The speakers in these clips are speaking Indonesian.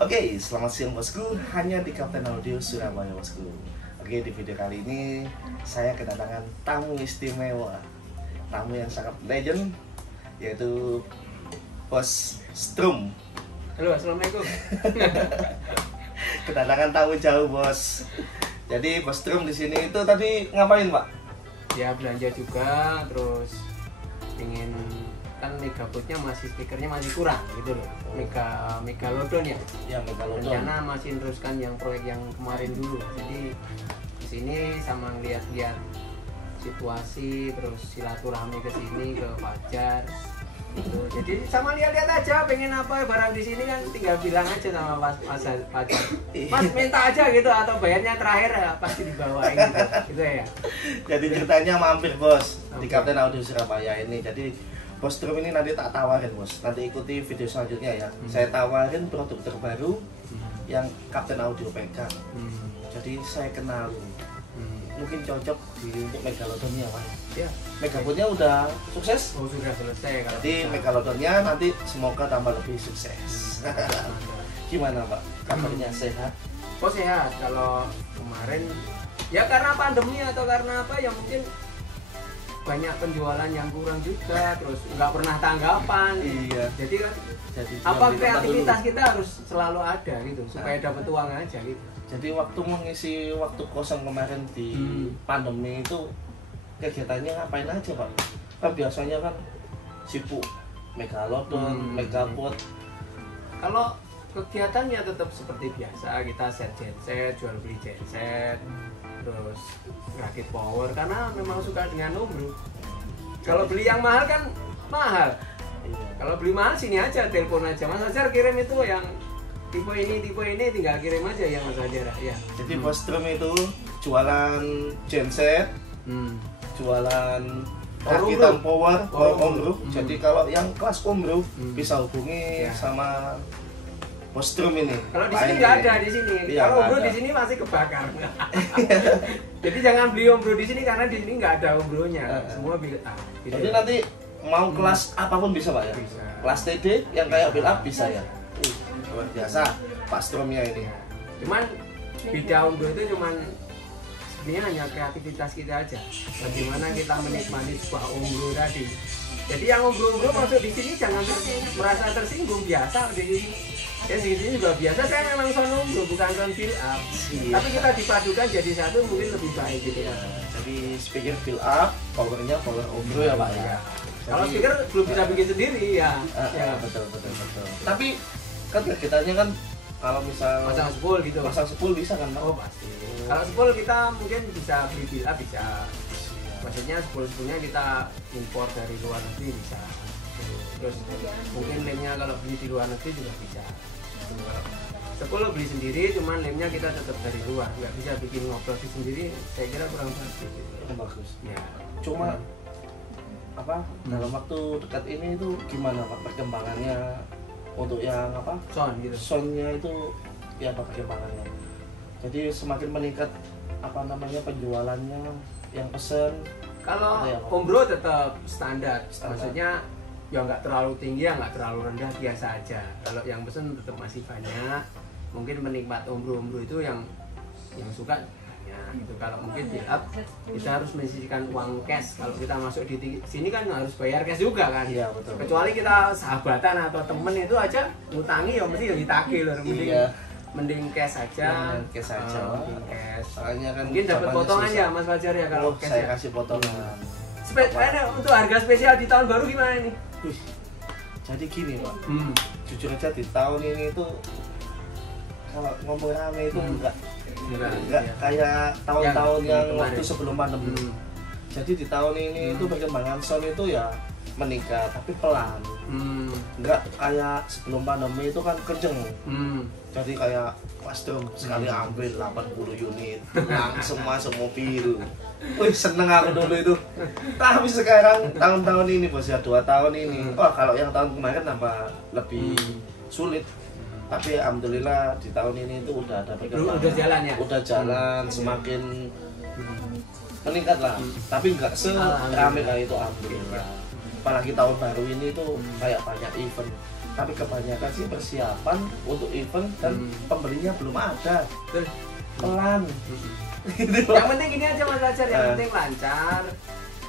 Oke, selamat siang bosku, hanya di Kapten Audio Surabaya bosku. Oke, di video kali ini saya kedatangan tamu istimewa, tamu yang sangat legend, yaitu Bos Strum. Halo, assalamualaikum. Kedatangan tamu jauh bos. Jadi Bos Strum di sini itu tadi ngapain pak? Ya belanja juga, terus ingin kan Megabootnya masih stikernya masih kurang gitu loh. Megalodon ya. Ya Megalodon. Rencana masih teruskan yang proyek yang kemarin dulu. Jadi di sini sama ngeliat-liat situasi, terus silaturahmi ke sini ke Fajar. Gitu. Jadi sama lihat-lihat aja, pengen apa barang di sini kan tinggal bilang aja sama Mas Fajar. Mas minta aja gitu atau bayarnya terakhir ya, pasti dibawain gitu. Gitu ya. Jadi ceritanya mampir bos di Kapten Audio Surabaya ini. Jadi Bos Strum ini nanti tak tawarin bos. Nanti ikuti video selanjutnya ya. Saya tawarin produk terbaru yang Kapten Audio pegang. Jadi saya kenal. Mungkin cocok untuk Megalodonnya pak. Ya. Megabootnya udah sukses. Oh sudah selesai kalau Jadi Megalodonnya nanti semoga tambah lebih sukses. Gimana pak? Kabarnya sehat? Oh sehat. Kalau kemarin ya karena pandemi atau karena apa ya mungkin banyak penjualan yang kurang juga, terus nggak pernah tanggapan. Iya. Jadi kan Jadi apa jual di tempat kreativitas dulu. kita harus selalu ada gitu supaya dapat uang aja gitu. Jadi waktu mengisi waktu kosong kemarin di pandemi itu kegiatannya ngapain aja pak? Kan biasanya kan sibuk Megalodon, Megaboot. Kalau kegiatannya tetap seperti biasa, kita set genset, jual beli genset, terus rakit power karena memang suka dengan ombro. Kalau beli yang mahal kan mahal. Iya. Kalau beli mahal sini aja, telepon aja. Mas Fajar kirim itu yang tipe ini, tinggal kirim aja ya Mas Fajar. Ya. Jadi Bos Strum itu jualan genset, jualan rakitan power, ombro. Jadi kalau yang kelas ombro bisa hubungi sama Bos Strum ini. Kalau di sini nggak ada di sini. Iya, Kalau ombro ada. di sini masih kebakar. Jadi jangan beli ombro di sini karena di sini nggak ada ombronya. Semua build up. Gitu. Jadi nanti mau kelas apapun bisa pak ya? Bisa. Kelas TD yang kayak build up bisa ya? Luar biasa Pak Strumnya ini. Cuman beda ombro itu cuman sebenarnya hanya kreativitas kita aja. Bagaimana kita menikmati sebuah ombro tadi. Jadi yang ombro-ombro masuk di sini jangan merasa tersinggung, biasa di sini. Ya di sini juga biasa, saya memang son ombro bukan son build up. Iya. Tapi kita dipadukan jadi satu mungkin lebih baik gitu ya. Jadi speaker build up, powernya power ombro ya pak ya. Kalau speaker belum bisa bikin sendiri ya. Betul. Tapi kan kegiatannya kan kalau misal Pasang spool gitu. pasang spool bisa kan pak? Oh pasti. Kalau spool kita mungkin bisa beli build up bisa. Maksudnya spool-spoolnya kita impor dari luar negeri bisa. Terus mungkin lemnya kalau beli di luar negeri juga bisa. Spool beli sendiri, cuman lemnya kita tetap dari luar, nggak bisa bikin ngoperasi sendiri. Saya kira kurang bagus. Gitu. Bagus. Ya. Cuma apa dalam waktu dekat ini itu gimana pak perkembangannya untuk yang apa? Sound gitu. Soundnya itu ya apa perkembangannya? Jadi semakin meningkat apa namanya penjualannya, yang pesen. Kalau Ya, ombro tetap standar. Maksudnya ya nggak terlalu tinggi, ya nggak terlalu rendah, biasa aja. Kalau yang pesen tetap masih banyak. Mungkin penikmat ombro-ombro itu yang suka banyak gitu. Kalau mungkin build up kita harus menyisihkan uang cash. Kalau kita masuk di sini kan harus bayar cash juga kan. Iya, betul. Kecuali kita sahabatan atau temen itu aja ngutangi ya mesti ya ditagih loh. Mending cash aja. Cash aja. Mending cash. Soalnya kan Mungkin dapat zamannya potongan susah. ya Mas Fajar ya kalau cash saya ya. kasih potongan. Untuk harga spesial di tahun baru gimana nih? Jadi gini pak, jujur aja di tahun ini tuh kalau ngomong rame itu enggak ya. kayak tahun-tahun yang kemarin. waktu sebelum pandemi. Jadi di tahun ini itu perkembangan sound itu ya meningkat tapi pelan. Enggak kayak sebelum pandemi itu kan kenceng. Jadi kayak Strum sekali ambil 80 unit, langsung masuk mobil. Wih seneng aku dulu itu. Tapi sekarang tahun-tahun ini bos ya 2 tahun ini. Wah kalau yang tahun kemarin tambah lebih sulit. Tapi alhamdulillah di tahun ini itu udah ada perkembangan. Udah jalan ya? Udah jalan, semakin meningkat lah. Tapi nggak serame kayak itu alhamdulillah. Apalagi tahun baru ini tuh kayak banyak event. tapi kebanyakan sih persiapan untuk event dan pembelinya belum ada. Pelan. Yang penting ini aja Mas Fajar, yang penting lancar,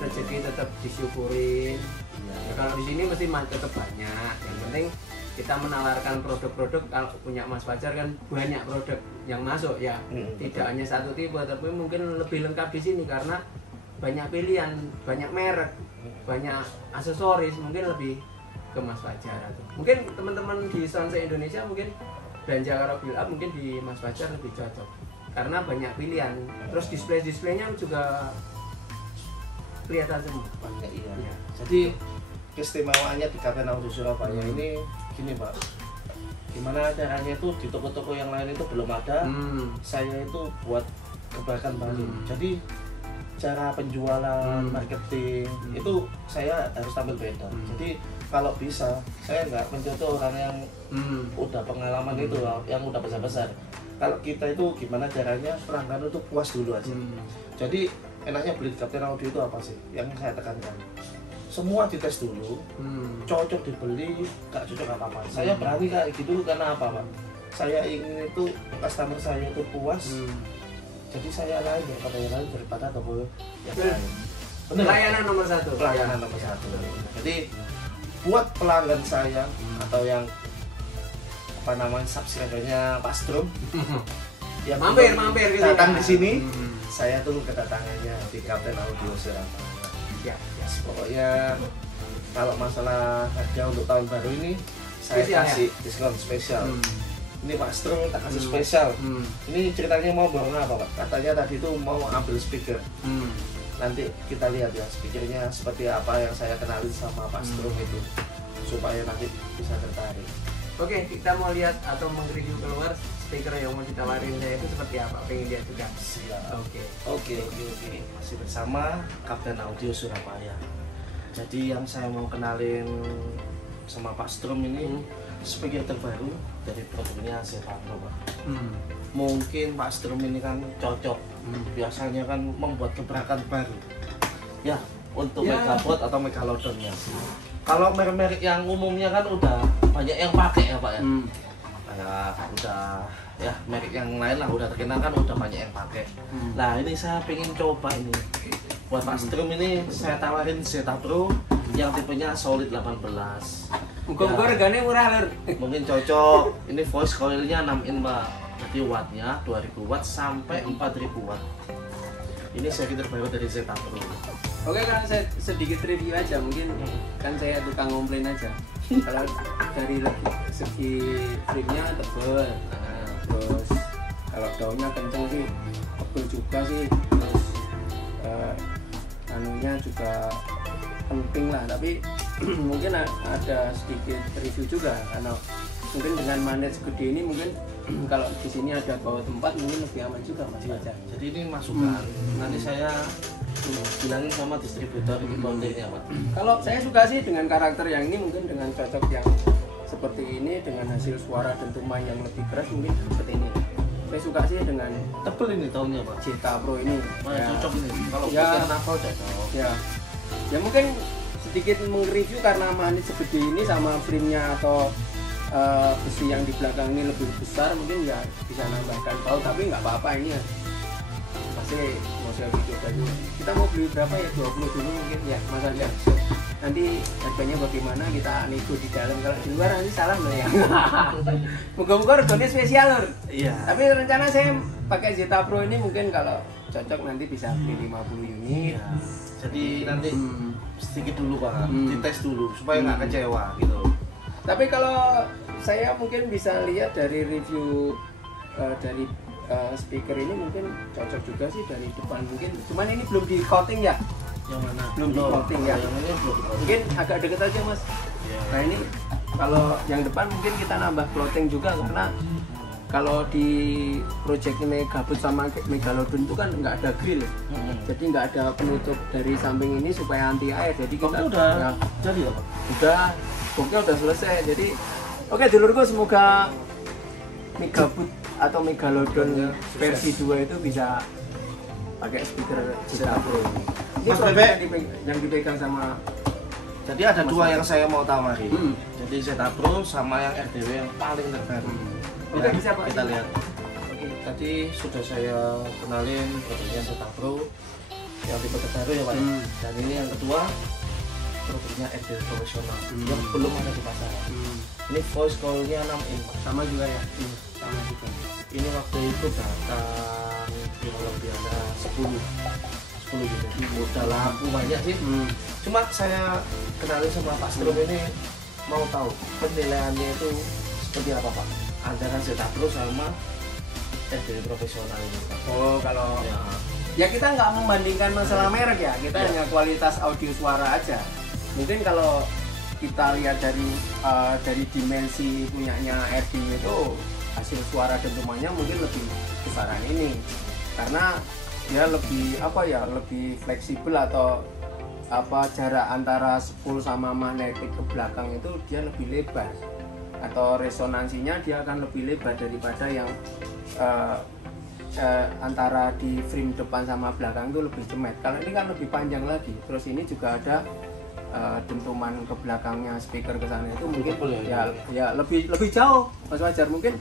rezeki tetap disyukurin. Ya, kalau di sini mesti tetap banyak. Yang penting kita menawarkan produk-produk. Kalau punya Mas Fajar kan banyak produk yang masuk ya. Tidak hanya satu tipe, tapi mungkin lebih lengkap di sini karena banyak pilihan, banyak merek, banyak aksesoris, mungkin lebih ke Mas Fajar. Mungkin teman-teman di Sonsai Indonesia mungkin belanja karo build up mungkin di Mas Fajar lebih cocok karena banyak pilihan. Terus displaynya juga kelihatan semua. Banyak, iya. Ya. Jadi keistimewaannya di Kapten Audio Surabaya ini gini Pak, gimana caranya itu di toko-toko yang lain itu belum ada, saya itu buat gebrakan baru. Jadi cara penjualan, marketing itu saya harus tampil beda. Jadi kalau bisa saya nggak mencontoh orang yang udah pengalaman itu, yang udah besar-besar. Kalau kita itu gimana caranya pelanggan itu puas dulu aja. Jadi enaknya beli di Kapten Audio itu apa sih? Yang saya tekankan, semua dites dulu, cocok dibeli, gak cocok apa-apa. Saya berani kayak gitu karena apa Pak? Saya ingin itu customer saya itu puas. Jadi saya lain daripada yang lain, daripada toko yang lain. Pelayanan nomor satu. Pelayanan nomor satu. Jadi buat pelanggan saya atau yang apa namanya subscribernya Pak Strom, yang mampir datang di sini, saya tunggu kedatangannya di Kapten Audio Surabaya. Ya. Pokoknya kalau masalah harga untuk tahun baru ini saya spesial, kasih diskon spesial. Ini Pak Strom tak kasih spesial. Ini ceritanya mau bawa apa Pak? Katanya tadi itu mau ambil speaker. Nanti kita lihat ya speakernya seperti apa yang saya kenalin sama Pak Strom itu, supaya nanti bisa tertarik. Oke, kita mau lihat atau meng-review keluar speaker yang mau ditawarin saya itu seperti apa, pengen lihat juga. Siap. Oke. Masih bersama Kapten Audio Surabaya. Jadi yang saya mau kenalin sama Pak Strom ini speaker terbaru dari produknya Zetapro Pak. Mungkin Pak Strom ini kan cocok, biasanya kan membuat gebrakan baru ya untuk Megabot atau Megalodon ya. Kalau merek-merek yang umumnya kan udah banyak yang pakai ya Pak ya. Kayak udah ya merek yang lain lah udah terkenal kan udah banyak yang pakai. Nah ini saya pengen coba ini buat Pak Strom ini saya tawarin Zetapro yang tipenya solid 18. Muka-muka regane murah lur. Mungkin cocok. Ini voice coilnya 6 in Pak. Jadi wattnya 2000 watt sampai 4000 watt. Ini seri terbaru dari Zetapro. Oke, kalau saya sedikit review aja, mungkin kan saya tukang komplain aja. Kalau dari segi trimnya tebal, terus kalau daunnya kenceng sih, tebal juga sih, terus anunya juga penting lah. Tapi mungkin ada sedikit review juga, karena mungkin dengan manage gede ini mungkin kalau di sini ada bawa tempat mungkin lebih aman juga Mas Fajar. Jadi ini masukan. Nanti saya bilangin sama distributor ini kontennya Pak. Kalau saya suka sih dengan karakter yang ini, mungkin dengan cocok yang seperti ini, dengan hasil suara dentuman yang lebih keras mungkin seperti ini. Saya suka sih dengan tebel ini tahunnya Pak. Zetapro ini. Ya, cocok ini. Kalau ya, nafal cocok. Ya mungkin sedikit meng-review karena manit segede ini sama frame-nya atau besi yang di belakang ini lebih besar, mungkin ya bisa nambahkan bau, tapi nggak apa-apa ini ya. Pasti mau saya video baju. Kita mau beli berapa ya? 20 dulu mungkin ya Mas Fajar. Nanti harganya bagaimana kita nego di dalam, kalau di luar nanti salah loh ya. Moga-moga reganya spesial lur. Iya. Tapi rencana saya pakai Zetapro ini mungkin kalau cocok nanti bisa beli 50 unit. Iya. Jadi nanti sedikit dulu Pak, dites dulu supaya nggak kecewa gitu. Tapi kalau saya mungkin bisa lihat dari review dari speaker ini mungkin cocok juga sih dari depan mungkin. Cuman ini belum di coating ya? Yang mana? Belum di coating ya? Yang ini belum di coating. Mungkin agak deket aja Mas. Nah ini kalau yang depan mungkin kita nambah clothing juga, karena kalau di project Megabot sama Megalodon itu kan nggak ada grill, jadi nggak ada penutup dari samping ini supaya anti air. Jadi kita udah jadi ya Pak? Udah, pokoknya udah selesai. Jadi oke dulurku, semoga Megabot atau Megalodon versi 2 itu bisa pakai speaker Zetapro. Ini Mas Bebek yang dipegang sama Jadi ada dua yang saya mau tawarin. Jadi Zeta Pro sama yang RDW yang paling terbaru. Oke, bisa Pak. Kita lihat. Oke, tadi sudah saya kenalin produknya Zeta Pro yang tipe terbaru ya Pak. Dan ini yang kedua produknya RDW profesional yang belum ada di pasaran. Ini voice call-nya 6 in Pak. Sama juga ya. Sama juga. Ini waktu itu datang di Olimpiade 10 gitu. Udah laku banyak sih. Cuma saya kenalin sama Pak Strom ini mau tahu penilaiannya itu seperti apa Pak? Antara Zeta Pro sama RDW profesional ini Pak. Oh, kalau ya kita nggak membandingkan masalah merek ya, kita hanya kualitas audio suara aja. Mungkin kalau kita lihat dari dimensi punyanya RDW itu hasil suara dentumannya mungkin lebih besaran ini, karena dia lebih lebih fleksibel, atau jarak antara spool sama magnetik ke belakang itu dia lebih lebar, atau resonansinya dia akan lebih lebar daripada yang antara di frame depan sama belakang itu lebih cemet. Kalau ini kan lebih panjang lagi, terus ini juga ada dentuman ke belakangnya speaker ke sana itu mungkin ya lebih jauh Mas Fajar, mungkin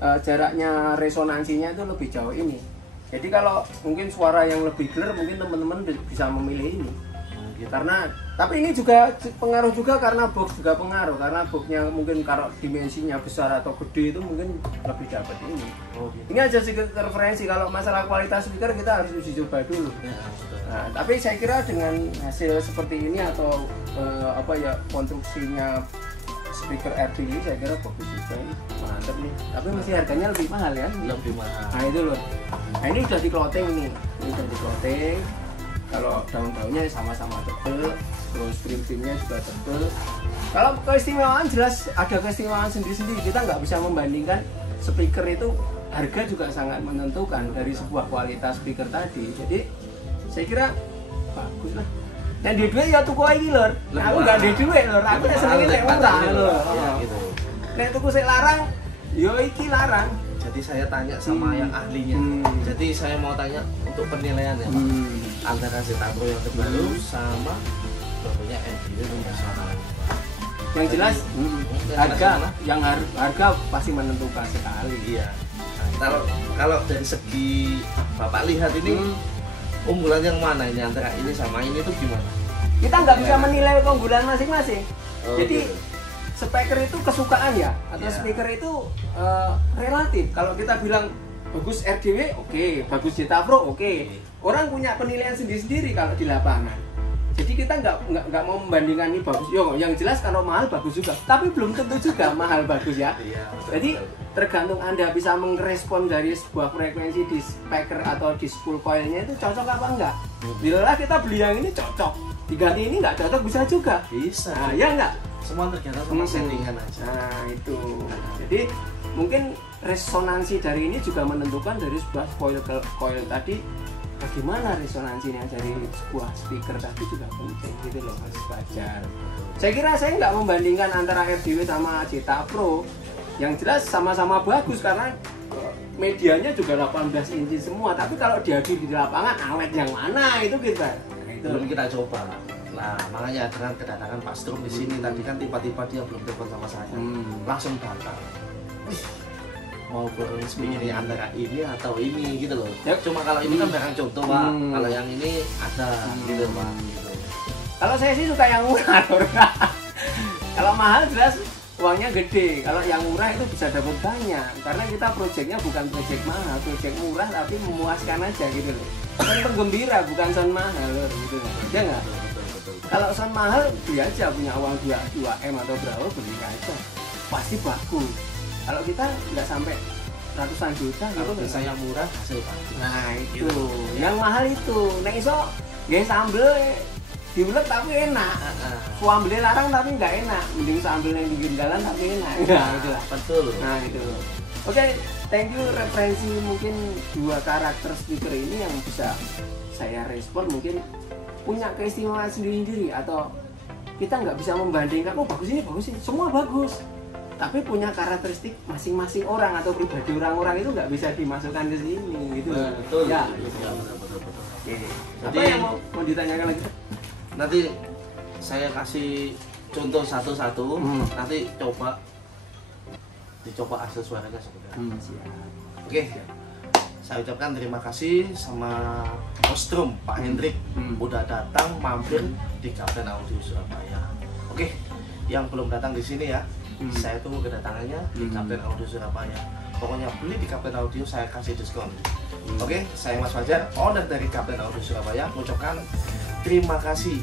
jaraknya resonansinya itu lebih jauh ini. Jadi kalau mungkin suara yang lebih clear mungkin teman-teman bisa memilih ini. Karena tapi ini juga pengaruh juga karena box juga pengaruh, karena boxnya mungkin kalau dimensinya besar atau gede itu mungkin lebih dapat ini. Ini aja sih referensi. Kalau masalah kualitas speaker kita harus uji coba dulu. Nah, tapi saya kira dengan hasil seperti ini atau konstruksinya speaker RDW saya kira bagus juga, mantap nih. Tapi masih harganya lebih mahal ya. Lebih mahal. Nah itu loh. Nah ini udah di clothing nih. Ini udah di clothing. Kalau daun-daunnya sama-sama tebel, terus frame-nya juga tebel. Kalau keistimewaan jelas ada keistimewaan sendiri-sendiri. Kita nggak bisa membandingkan speaker itu, harga juga sangat menentukan dari sebuah kualitas speaker tadi. Jadi saya kira bagus lah. Dan di duit ya tuku lagi lor. Aku nggak di duit lor. Aku senengnya nek murah lor. Nek tuku sik larang, yo iki larang. Jadi saya tanya sama yang ahlinya. Jadi saya mau tanya untuk penilaian ya Pak. Antara Zeta Pro yang terbaru sama produknya RDW profesional. Yang jelas harga pasti menentukan sekali. Iya. Nah, kalau dari segi Bapak lihat ini unggulan yang mana ini antara ini sama ini tuh gimana? Kita nggak bisa menilai keunggulan masing-masing. Jadi gitu. speaker itu kesukaan ya, atau speaker itu relatif. Kalau kita bilang bagus RDW, oke. Bagus Zeta Pro, oke. Orang punya penilaian sendiri-sendiri kalau di lapangan. Jadi kita nggak mau membandingkan ini bagus. Yo, yang jelas kalau mahal bagus juga. Tapi belum tentu juga mahal bagus ya. Jadi tergantung Anda bisa merespon dari sebuah frekuensi di speaker atau di spool coilnya itu cocok apa enggak. Bila kita beli yang ini cocok, diganti ini nggak cocok bisa juga. Bisa. Nah, ya enggak? Semua tergantung sama settingan aja. Nah itu. Jadi mungkin resonansi dari ini juga menentukan dari sebuah coil tadi. Bagaimana resonansinya dari sebuah speaker tadi juga penting gitu loh Mas Fajar. Saya kira saya nggak membandingkan antara RDW sama Zeta Pro. Yang jelas sama-sama bagus karena medianya juga 18 inci semua. Tapi kalau diadu di lapangan awet yang mana itu kita. Nah, itu belum kita coba. Nah makanya dengan kedatangan Pak Strom di sini tadi kan tiba-tiba dia belum telepon sama saya, langsung datang. Mau beresmi ini antara ini atau ini gitu loh. Cuma kalau ini kan barang contoh Pak, kalau yang ini ada gitu Pak. Gitu. Kalau saya sih suka yang murah. Kalau mahal jelas uangnya gede. Kalau yang murah itu bisa dapat banyak. Karena kita proyeknya bukan proyek mahal, proyek murah tapi memuaskan aja gitu loh. Kan penggembira bukan sound mahal loh, gitu. Ya nggak? Kalau sound mahal beli aja, punya uang 2M atau berapa beli aja. Pasti bagus. Kalau kita nggak sampai ratusan juta kalau gitu bisa yang murah hasil bagus. Nah itu yang mahal itu. Nek iso nggih sambel diulek tapi enak. Sambel larang tapi nggak enak. Mending sambel yang pinggir jalan tapi enak. Nah itu lah. Betul. Nah itu. Oke, thank you referensi mungkin dua karakter speaker ini yang bisa saya respon mungkin punya keistimewaan sendiri-sendiri, atau kita nggak bisa membandingkan bagus ini semua bagus. Tapi punya karakteristik masing-masing orang atau pribadi orang-orang itu nggak bisa dimasukkan ke sini gitu. Betul. Ya. Betul. Oke. Apa yang mau ditanyakan lagi? Nanti saya kasih contoh satu-satu, nanti dicoba hasil suaranya sebenarnya. Oke, saya ucapkan terima kasih sama Ostrum Pak Hendrik udah datang mampir di Kapten Audio Surabaya. Oke, yang belum datang di sini ya, saya tunggu kedatangannya di Kapten Audio Surabaya. Pokoknya beli di Kapten Audio saya kasih diskon. Oke, saya Mas Fajar, owner dari Kapten Audio Surabaya, mengucapkan terima kasih